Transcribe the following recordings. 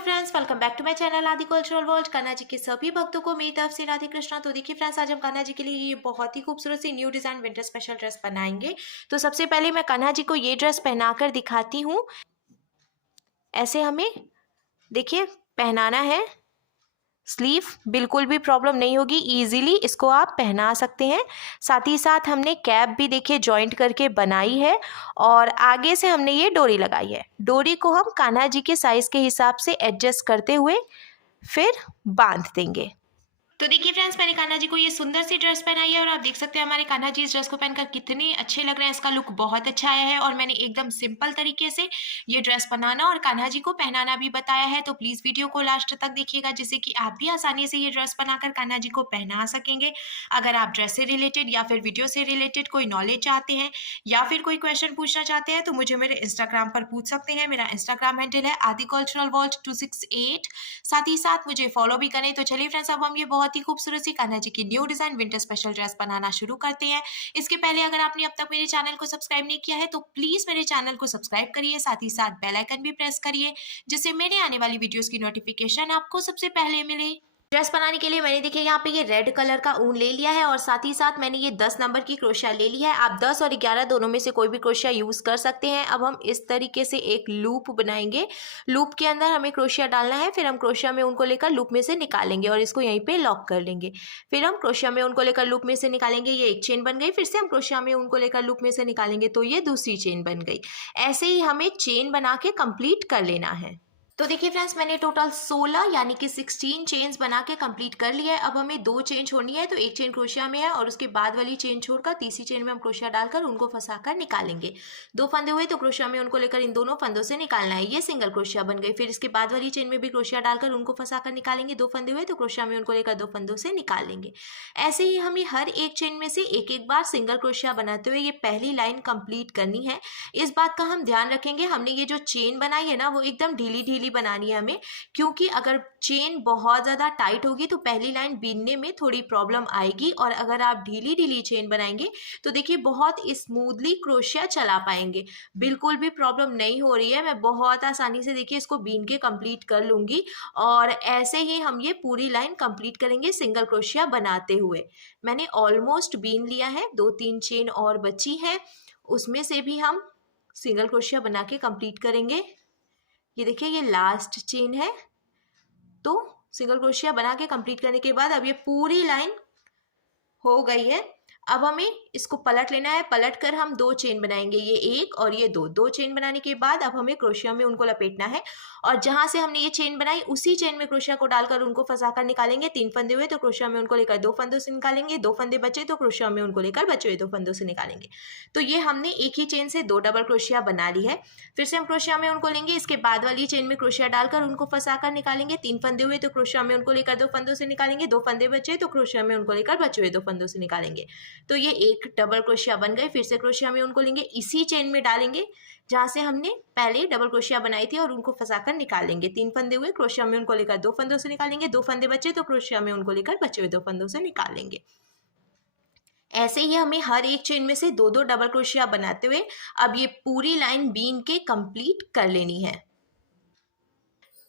Friends, welcome back to my channel Aadi cultural world. Kanha ji के सभी भक्तों को मेरी तरफ से राधे कृष्णा। तो देखिए फ्रेंड्स, आज हम कान्हा जी के लिए ये बहुत ही खूबसूरत सी new design winter special dress बनाएंगे। तो सबसे पहले मैं कान्हा जी को ये ड्रेस पहनाकर दिखाती हूँ। ऐसे हमें देखिए पहनाना है। स्लीव बिल्कुल भी प्रॉब्लम नहीं होगी, इजीली इसको आप पहना सकते हैं। साथ ही साथ हमने कैप भी देखिए जॉइंट करके बनाई है और आगे से हमने ये डोरी लगाई है। डोरी को हम कान्हा जी के साइज के हिसाब से एडजस्ट करते हुए फिर बांध देंगे। तो देखिए फ्रेंड्स, मैंने कान्हा जी को ये सुंदर सी ड्रेस पहनाई है और आप देख सकते हैं हमारे कान्हा जी इस ड्रेस को पहनकर कितने अच्छे लग रहे हैं। इसका लुक बहुत अच्छा आया है और मैंने एकदम सिंपल तरीके से ये ड्रेस बनाना और कान्हा जी को पहनाना भी बताया है। तो प्लीज वीडियो को लास्ट तक देखिएगा, जिससे कि आप भी आसानी से ये ड्रेस बनाकर कान्हा जी को पहना सकेंगे। अगर आप ड्रेस से रिलेटेड या फिर वीडियो से रिलेटेड कोई नॉलेज चाहते हैं या फिर कोई क्वेश्चन पूछना चाहते हैं तो मुझे मेरे इंस्टाग्राम पर पूछ सकते हैं। मेरा इंस्टाग्राम हैंडल है आदि कल्चरल वर्ल्ड 268। साथ ही साथ मुझे फॉलो भी करें। तो चलिए फ्रेंड्स, अब हम ये बहुत ही खूबसूरत सी कान्हा जी की new design winter special dress बनाना शुरू करते हैं। इसके पहले अगर आपने अब तक मेरे चैनल को सब्सक्राइब नहीं किया है तो प्लीज मेरे चैनल को सब्सक्राइब करिए, साथ ही साथ बेल आइकन भी प्रेस करिए, जिससे मेरे आने वाली वीडियोस की नोटिफिकेशन आपको सबसे पहले मिले। ड्रेस बनाने के लिए मैंने देखिए यहाँ पे ये रेड कलर का ऊन ले लिया है और साथ ही साथ मैंने ये 10 नंबर की क्रोशिया ले ली है। आप 10 और 11 दोनों में से कोई भी क्रोशिया यूज कर सकते हैं। अब हम इस तरीके से एक लूप बनाएंगे। लूप के अंदर हमें क्रोशिया डालना है, फिर हम क्रोशिया में उनको लेकर लूप में से निकालेंगे और इसको यहीं पे लॉक कर लेंगे। फिर हम क्रोशिया में उनको लेकर लूप में से निकालेंगे, ये एक चेन बन गई। फिर से हम क्रोशिया में उनको लेकर लूप में से निकालेंगे तो ये दूसरी चेन बन गई। ऐसे ही हमें चेन बना के कंप्लीट कर लेना है। तो देखिए फ्रेंड्स, मैंने टोटल 16 यानी कि 16 चेन्स बना के कंप्लीट कर लिया है। अब हमें 2 चेन छोड़नी है, तो एक चेन क्रोशिया में है और उसके बाद वाली चेन छोड़कर तीसरी चेन में हम क्रोशिया डालकर उनको फंसाकर निकालेंगे। 2 फंदे हुए तो क्रोशिया में उनको लेकर इन दोनों फंदों से निकालना है। ये सिंगल क्रोशिया बन गई। फिर इसके बाद वाली चेन में भी क्रोशिया डालकर उनको फंसाकर निकालेंगे। 2 फंदे हुए तो क्रोशिया में उनको लेकर 2 फंदों से निकालेंगे। ऐसे ही हमें हर एक चेन में से एक एक बार सिंगल क्रोशिया बनाते हुए ये पहली लाइन कंप्लीट करनी है। इस बात का हम ध्यान रखेंगे, हमने ये जो चेन बनाई है ना वो एकदम ढीली ढीली बनानी है हमें, क्योंकि अगर चेन बहुत ज़्यादा टाइट होगी तो पहली लाइन बीनने में थोड़ी प्रॉब्लम आएगी और अगर आप ढीली ढीली चेन बनाएंगे तो देखिए बहुत स्मूथली क्रोशिया चला पाएंगे। बिल्कुल भी प्रॉब्लम नहीं हो रही है, मैं बहुत आसानी से देखिए इसको बीन के कंप्लीट कर लूँगी और ऐसे ही हम ये पूरी लाइन कंप्लीट करेंगे सिंगल क्रोशिया बनाते हुए। मैंने ऑलमोस्ट बीन लिया है, 2-3 चेन और बची है, उसमें से भी हम सिंगल क्रोशिया बना के कंप्लीट करेंगे। ये देखिए ये लास्ट चेन है। तो सिंगल क्रोशिया बना के कंप्लीट करने के बाद अब ये पूरी लाइन हो गई है। अब हमें इसको पलट लेना है। पलट कर हम 2 चेन बनाएंगे, ये एक और ये दो चेन बनाने के बाद अब हमें क्रोशिया में उनको लपेटना है और जहां से हमने ये चेन बनाई उसी चेन में क्रोशिया को डालकर उनको फंसाकर निकालेंगे। 3 फंदे हुए तो क्रोशिया में उनको लेकर 2 फंदों से निकालेंगे। 2 फंदे बचे तो क्रोशिया में उनको लेकर बचे हुए 2 फंदों से निकालेंगे। तो ये हमने एक ही चेन से 2 डबल क्रोशिया बना ली है। फिर से हम क्रोशिया में उनको लेंगे, इसके बाद वाली चेन में क्रोशिया डालकर उनको फंसाकर निकालेंगे। 3 फंदे हुए तो क्रोशिया में उनको लेकर 2 फंदों से निकालेंगे। 2 फंदे बचे तो क्रोशिया में उनको लेकर बचे हुए 2 फंदों से निकालेंगे। तो ये एक डबल क्रोशिया बन गए। फिर से क्रोशिया में उनको लेंगे, इसी चेन में डालेंगे जहां से हमने पहले डबल क्रोशिया बनाई थी और उनको फंसाकर निकालेंगे। 3 फंदे हुए, क्रोशिया में उनको लेकर 2 फंदों से निकालेंगे। 2 फंदे बचे तो क्रोशिया में उनको लेकर बचे हुए 2 फंदों से निकालेंगे। ऐसे ही हमें हर एक चेन में से 2-2 डबल क्रोशिया बनाते हुए अब ये पूरी लाइन बीन के कंप्लीट कर लेनी है।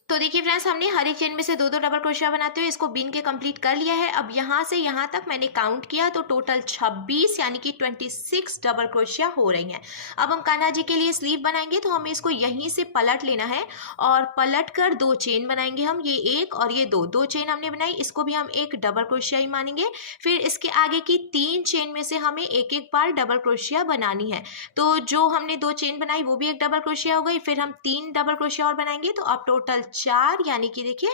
तो देखिए फ्रेंड्स, हमने हर एक चेन में से 2-2 डबल क्रोशिया बनाते हुए इसको बीन के कंप्लीट कर लिया है। अब यहाँ से यहाँ तक मैंने काउंट किया तो टोटल 26 यानी कि 26 डबल क्रोशिया हो रही हैं। अब हम कान्हा जी के लिए स्लीव बनाएंगे तो हमें इसको यहीं से पलट लेना है और पलट कर 2 चेन बनाएंगे हम, ये एक और ये दो चेन हमने बनाई, इसको भी हम एक डबल क्रोशिया ही मानेंगे। फिर इसके आगे की 3 चेन में से हमें एक एक बार डबल क्रोशिया बनानी है। तो जो हमने 2 चेन बनाई वो भी एक डबल क्रोशिया हो गई। फिर हम 3 डबल क्रोशिया और बनाएंगे तो अब टोटल 4 यानी कि देखिए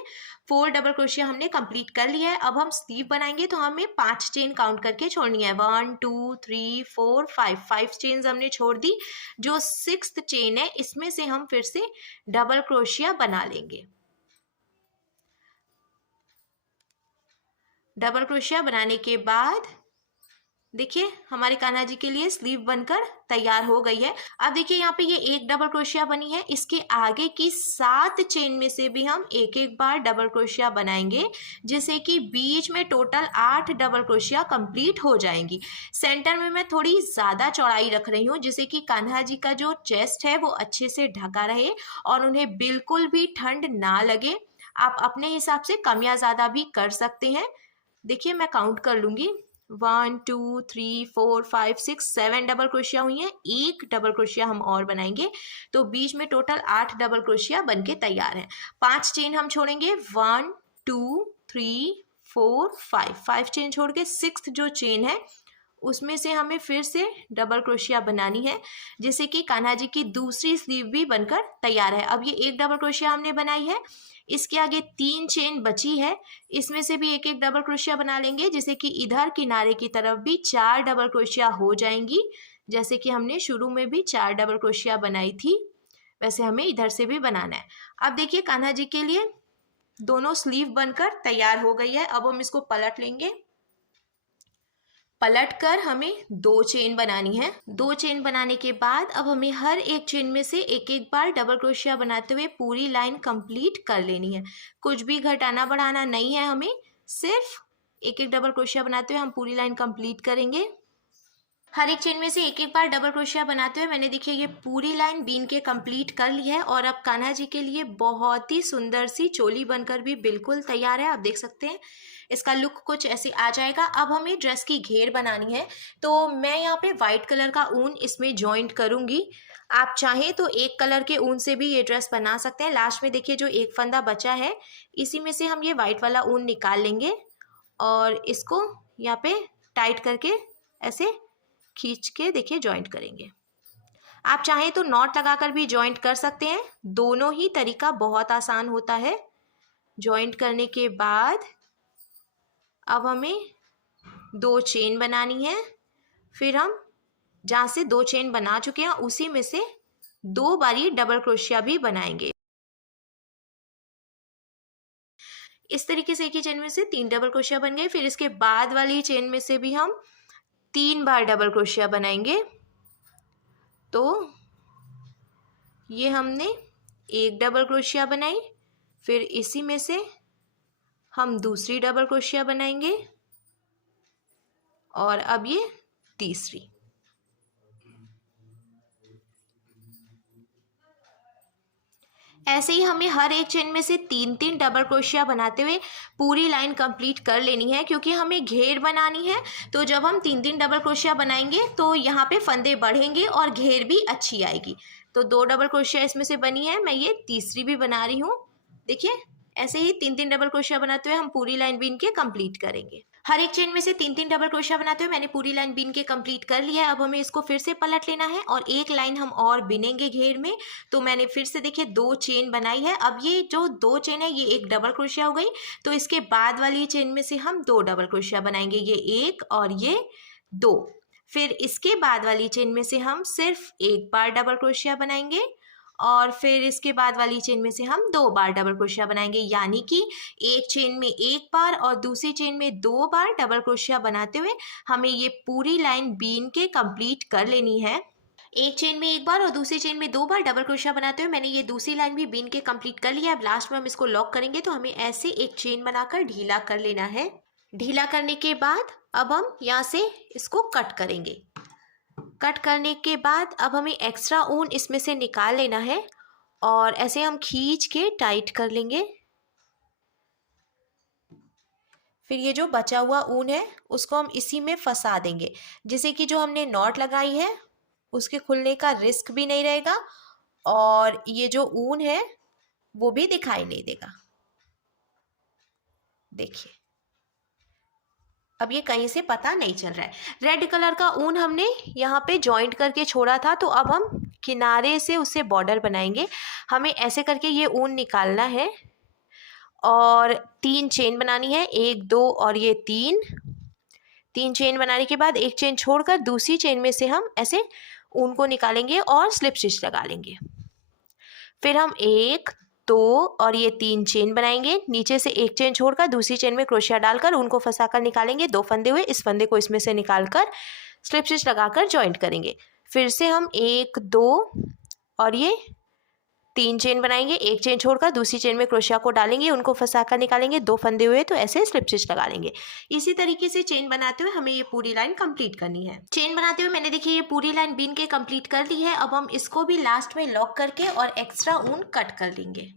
4 डबल क्रोशिया हमने कंप्लीट कर लिया है। अब हम स्लीव बनाएंगे तो हमें 5 चेन काउंट करके छोड़नी है। 1 2 3 4 5 चेन हमने छोड़ दी। जो 6th चेन है इसमें से हम फिर से डबल क्रोशिया बना लेंगे। डबल क्रोशिया बनाने के बाद देखिए हमारे कान्हा जी के लिए स्लीव बनकर तैयार हो गई है। अब देखिए यहाँ पे ये एक डबल क्रोशिया बनी है, इसके आगे की 7 चेन में से भी हम एक एक बार डबल क्रोशिया बनाएंगे, जिससे कि बीच में टोटल 8 डबल क्रोशिया कंप्लीट हो जाएंगी। सेंटर में मैं थोड़ी ज़्यादा चौड़ाई रख रही हूँ, जिससे कि कान्हा जी का जो चेस्ट है वो अच्छे से ढका रहे और उन्हें बिल्कुल भी ठंड ना लगे। आप अपने हिसाब से कम या ज़्यादा भी कर सकते हैं। देखिए मैं काउंट कर लूँगी, 1 2 3 4 5 6 7 डबल क्रोशिया हुई हैं, एक डबल क्रोशिया हम और बनाएंगे, तो बीच में टोटल 8 डबल क्रोशिया बन के तैयार है। 5 चेन हम छोड़ेंगे, 1 2 3 4 5 चेन छोड़ के 6th जो चेन है उसमें से हमें फिर से डबल क्रोशिया बनानी है, जिससे कि कान्हा जी की दूसरी स्लीव भी बनकर तैयार है। अब ये एक डबल क्रोशिया हमने बनाई है, इसके आगे 3 चेन बची है, इसमें से भी एक एक डबल क्रोशिया बना लेंगे, जिससे कि इधर किनारे की तरफ भी 4 डबल क्रोशिया हो जाएंगी। जैसे कि हमने शुरू में भी 4 डबल क्रोशिया बनाई थी, वैसे हमें इधर से भी बनाना है। अब देखिए कान्हा जी के लिए दोनों स्लीव बनकर तैयार हो गई है। अब हम इसको पलट लेंगे। पलट कर हमें 2 चेन बनानी है। 2 चेन बनाने के बाद अब हमें हर एक चेन में से एक एक बार डबल क्रोशिया बनाते हुए पूरी लाइन कंप्लीट कर लेनी है। कुछ भी घटाना बढ़ाना नहीं है, हमें सिर्फ एक एक डबल क्रोशिया बनाते हुए हम पूरी लाइन कंप्लीट करेंगे। हर एक चेन में से एक एक बार डबल क्रोशिया बनाते हुए मैंने देखिए ये पूरी लाइन बीन के कंप्लीट कर ली है और अब कान्हा जी के लिए बहुत ही सुंदर सी चोली बनकर भी बिल्कुल तैयार है। आप देख सकते हैं इसका लुक कुछ ऐसे आ जाएगा। अब हमें ड्रेस की घेर बनानी है, तो मैं यहाँ पे वाइट कलर का ऊन इसमें जॉइंट करूँगी। आप चाहें तो एक कलर के ऊन से भी ये ड्रेस बना सकते हैं। लास्ट में देखिए जो एक फंदा बचा है, इसी में से हम ये वाइट वाला ऊन निकाल लेंगे और इसको यहाँ पे टाइट करके ऐसे खींच के देखिए जॉइंट करेंगे। आप चाहें तो नॉट लगाकर भी जॉइंट कर सकते हैं, दोनों ही तरीका बहुत आसान होता है। जॉइंट करने के बाद अब हमें 2 चेन बनानी है, फिर हम जहाँ से 2 चेन बना चुके हैं उसी में से 2 बारी डबल क्रोशिया भी बनाएंगे। इस तरीके से एक ही चेन में से 3 डबल क्रोशिया बन गए। फिर इसके बाद वाली चेन में से भी हम 3 बार डबल क्रोशिया बनाएंगे। तो ये हमने एक डबल क्रोशिया बनाई, फिर इसी में से हम दूसरी डबल क्रोशिया बनाएंगे और अब ये तीसरी। ऐसे ही हमें हर एक चेन में से 3 डबल क्रोशिया बनाते हुए पूरी लाइन कंप्लीट कर लेनी है, क्योंकि हमें घेर बनानी है। तो जब हम 3 डबल क्रोशिया बनाएंगे तो यहाँ पे फंदे बढ़ेंगे और घेर भी अच्छी आएगी। तो 2 डबल क्रोशिया इसमें से बनी है, मैं ये तीसरी भी बना रही हूँ। देखिए ऐसे ही 3 डबल क्रोशिया बनाते हुए हम पूरी लाइन बीन के कंप्लीट करेंगे। हर एक चेन में से 3 डबल क्रोशिया बनाते हुए मैंने पूरी लाइन बीन के कंप्लीट कर लिया है। अब हमें इसको फिर से पलट लेना है और एक लाइन हम और बिनेंगे घेर में। तो मैंने फिर से देखिए 2 चेन बनाई है। अब ये जो 2 चेन है ये एक डबल क्रोशिया हो गई, तो इसके बाद वाली चेन में से हम 2 डबल क्रोशिया बनाएंगे, ये 1 और ये 2। फिर इसके बाद वाली चेन में से हम सिर्फ एक बार डबल क्रोशिया बनाएंगे और फिर इसके बाद वाली चेन में से हम 2 बार डबल क्रोशिया बनाएंगे, यानी कि एक चेन में एक बार और दूसरी चेन में 2 बार डबल क्रोशिया बनाते हुए हमें ये पूरी लाइन बीन के कंप्लीट कर लेनी है। एक चेन में एक बार और दूसरी चेन में 2 बार डबल क्रोशिया बनाते हुए मैंने ये दूसरी लाइन भी बीन के कंप्लीट कर लिया है। अब लास्ट में हम इसको लॉक करेंगे, तो हमें ऐसे एक चेन बनाकर ढीला कर लेना है। ढीला करने के बाद अब हम यहाँ से इसको कट करेंगे। कट करने के बाद अब हमें एक्स्ट्रा ऊन इसमें से निकाल लेना है और ऐसे हम खींच के टाइट कर लेंगे। फिर ये जो बचा हुआ ऊन है उसको हम इसी में फंसा देंगे, जिससे कि जो हमने नॉट लगाई है उसके खुलने का रिस्क भी नहीं रहेगा और ये जो ऊन है वो भी दिखाई नहीं देगा। देखिए अब ये कहीं से पता नहीं चल रहा है। रेड कलर का ऊन हमने यहाँ पे जॉइंट करके छोड़ा था, तो अब हम किनारे से उससे बॉर्डर बनाएंगे। हमें ऐसे करके ये ऊन निकालना है और 3 चेन बनानी है, 1 2 और ये 3 चेन बनाने के बाद एक चेन छोड़कर दूसरी चेन में से हम ऐसे ऊन को निकालेंगे और स्लिप स्टिच लगा लेंगे। फिर हम 1 2 और ये 3 चेन बनाएंगे। नीचे से एक चेन छोड़कर दूसरी चेन में क्रोशिया डालकर उनको फंसाकर निकालेंगे। 2 फंदे हुए, इस फंदे को इसमें से निकालकर स्लिप स्टिच लगाकर जॉइंट करेंगे। फिर से हम 1 2 और ये 3 चेन बनाएंगे। एक चेन छोड़कर दूसरी चेन में क्रोशिया को डालेंगे, उनको फंसाकर निकालेंगे। 2 फंदे हुए तो ऐसे स्लिप स्टिच लगा लेंगे। इसी तरीके से चेन बनाते हुए हमें ये पूरी लाइन कंप्लीट करनी है। चेन बनाते हुए मैंने देखिए ये पूरी लाइन बीन के कंप्लीट कर ली है। अब हम इसको भी लास्ट में लॉक करके और एक्स्ट्रा ऊन कट कर लेंगे।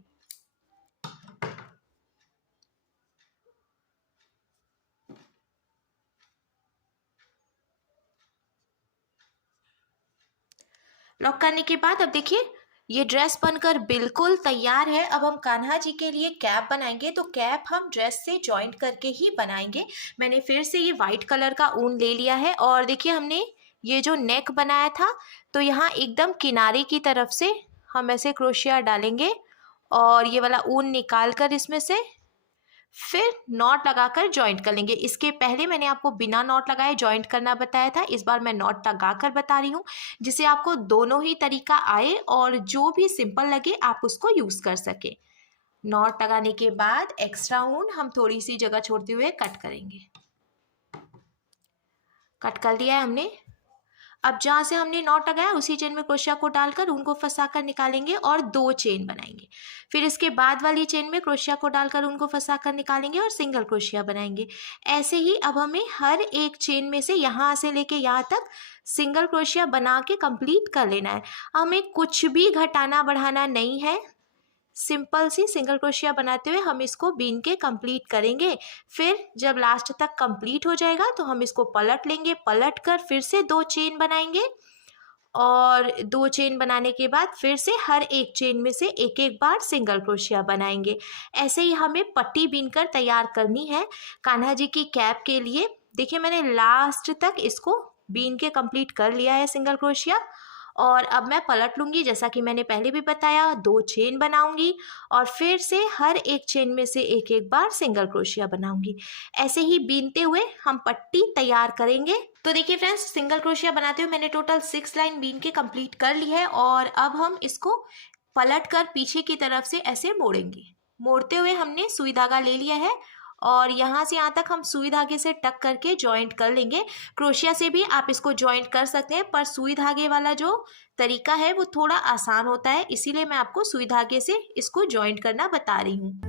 लॉक करने के बाद अब देखिए ये ड्रेस बनकर बिल्कुल तैयार है। अब हम कान्हा जी के लिए कैप बनाएंगे। तो कैप हम ड्रेस से जॉइंट करके ही बनाएंगे। मैंने फिर से ये वाइट कलर का ऊन ले लिया है और देखिए हमने ये जो नेक बनाया था तो यहाँ एकदम किनारे की तरफ से हम ऐसे क्रोशिया डालेंगे और ये वाला ऊन निकाल कर इसमें से फिर नॉट लगाकर जॉइंट कर लेंगे। इसके पहले मैंने आपको बिना नॉट लगाए जॉइंट करना बताया था, इस बार मैं नॉट लगाकर बता रही हूँ जिससे आपको दोनों ही तरीका आए और जो भी सिंपल लगे आप उसको यूज़ कर सके। नॉट लगाने के बाद एक्स्ट्रा ऊन हम थोड़ी सी जगह छोड़ते हुए कट करेंगे। कट कर दिया है हमने। अब जहाँ से हमने नॉट लगाया उसी चेन में क्रोशिया को डालकर उनको फंसाकर निकालेंगे और 2 चेन बनाएंगे। फिर इसके बाद वाली चेन में क्रोशिया को डालकर उनको फंसाकर निकालेंगे और सिंगल क्रोशिया बनाएंगे। ऐसे ही अब हमें हर एक चेन में से यहाँ से लेके यहाँ तक सिंगल क्रोशिया बना के कंप्लीट कर लेना है। हमें कुछ भी घटाना बढ़ाना नहीं है। सिंपल सी सिंगल क्रोशिया बनाते हुए हम इसको बीन के कंप्लीट करेंगे। फिर जब लास्ट तक कंप्लीट हो जाएगा तो हम इसको पलट लेंगे। पलट कर फिर से 2 चेन बनाएंगे और 2 चेन बनाने के बाद फिर से हर एक चेन में से एक एक बार सिंगल क्रोशिया बनाएंगे। ऐसे ही हमें पट्टी बीनकर तैयार करनी है कान्हा जी की कैप के लिए। देखिए मैंने लास्ट तक इसको बीन के कंप्लीट कर लिया है सिंगल क्रोशिया और अब मैं पलट लूँगी। जैसा कि मैंने पहले भी बताया 2 चेन बनाऊंगी और फिर से हर एक चेन में से एक एक बार सिंगल क्रोशिया बनाऊंगी। ऐसे ही बीनते हुए हम पट्टी तैयार करेंगे। तो देखिए फ्रेंड्स सिंगल क्रोशिया बनाते हुए मैंने टोटल 6 लाइन बीन के कंप्लीट कर ली है और अब हम इसको पलट कर पीछे की तरफ से ऐसे मोड़ेंगे। मोड़ते हुए हमने सुई धागा ले लिया है और यहाँ से यहाँ तक हम सुई धागे से टक करके जॉइंट कर लेंगे। क्रोशिया से भी आप इसको जॉइंट कर सकते हैं पर सुई धागे वाला जो तरीका है वो थोड़ा आसान होता है, इसीलिए मैं आपको सुई धागे से इसको जॉइंट करना बता रही हूँ।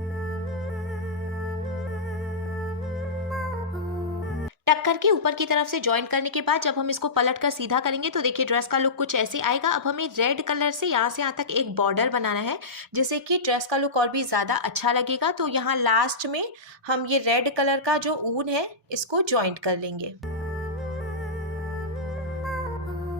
टक करके ऊपर की तरफ से जॉइंट करने के बाद जब हम इसको पलट कर सीधा करेंगे तो देखिए ड्रेस का लुक कुछ ऐसे आएगा। अब हमें रेड कलर से यहाँ से यहाँ तक एक बॉर्डर बनाना है जिससे कि ड्रेस का लुक और भी ज़्यादा अच्छा लगेगा। तो यहाँ लास्ट में हम ये रेड कलर का जो ऊन है इसको जॉइंट कर लेंगे।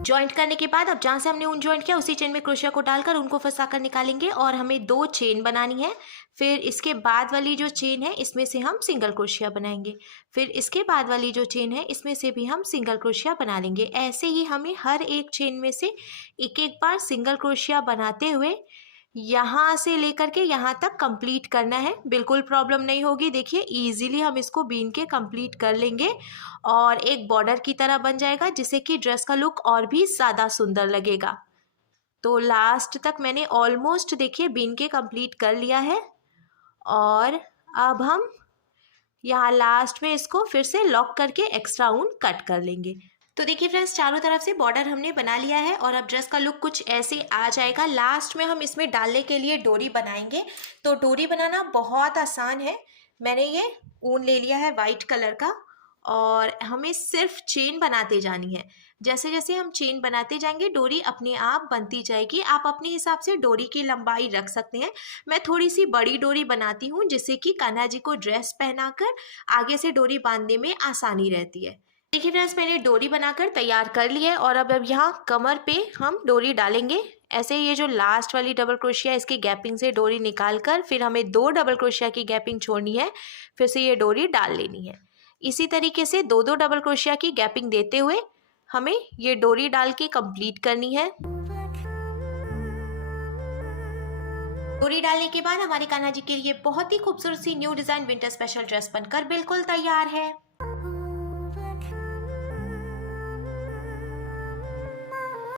जॉइंट करने के बाद अब जहाँ से हमने ऊन जॉइंट किया उसी चेन में क्रोशिया को डालकर उनको फंसाकर निकालेंगे और हमें 2 चेन बनानी है। फिर इसके बाद वाली जो चेन है इसमें से हम सिंगल क्रोशिया बनाएंगे। फिर इसके बाद वाली जो चेन है इसमें से भी हम सिंगल क्रोशिया बना लेंगे। ऐसे ही हमें हर एक चेन में से एक एक बार सिंगल क्रोशिया बनाते हुए यहाँ से लेकर के यहाँ तक कंप्लीट करना है। बिल्कुल प्रॉब्लम नहीं होगी। देखिए इजीली हम इसको बीन के कंप्लीट कर लेंगे और एक बॉर्डर की तरह बन जाएगा जिससे कि ड्रेस का लुक और भी ज़्यादा सुंदर लगेगा। तो लास्ट तक मैंने ऑलमोस्ट देखिए बीन के कंप्लीट कर लिया है और अब हम यहाँ लास्ट में इसको फिर से लॉक करके एक्स्ट्रा ऊन कट कर लेंगे। तो देखिए फ्रेंड्स चारों तरफ से बॉर्डर हमने बना लिया है और अब ड्रेस का लुक कुछ ऐसे आ जाएगा। लास्ट में हम इसमें डालने के लिए डोरी बनाएंगे। तो डोरी बनाना बहुत आसान है। मैंने ये ऊन ले लिया है वाइट कलर का और हमें सिर्फ चेन बनाते जानी है। जैसे जैसे हम चेन बनाते जाएंगे डोरी अपने आप बनती जाएगी। आप अपने हिसाब से डोरी की लंबाई रख सकते हैं। मैं थोड़ी सी बड़ी डोरी बनाती हूँ जिससे कि कान्हा जी को ड्रेस पहनाकर आगे से डोरी बांधने में आसानी रहती है। देखिए फ्रेंड्स मैंने डोरी बनाकर तैयार कर ली है और अब यहाँ कमर पे हम डोरी डालेंगे। ऐसे ये जो लास्ट वाली डबल क्रोशिया इसकी गैपिंग से डोरी निकाल कर फिर हमें 2 डबल क्रोशिया की गैपिंग छोड़नी है, फिर से ये डोरी डाल लेनी है। इसी तरीके से 2-2 डबल क्रोशिया की गैपिंग देते हुए हमें ये डोरी डाल के कंप्लीट करनी है। डोरी डालने के बाद हमारी कान्हा जी के लिए बहुत ही खूबसूरत सी new design winter special dress बनकर बिल्कुल तैयार है।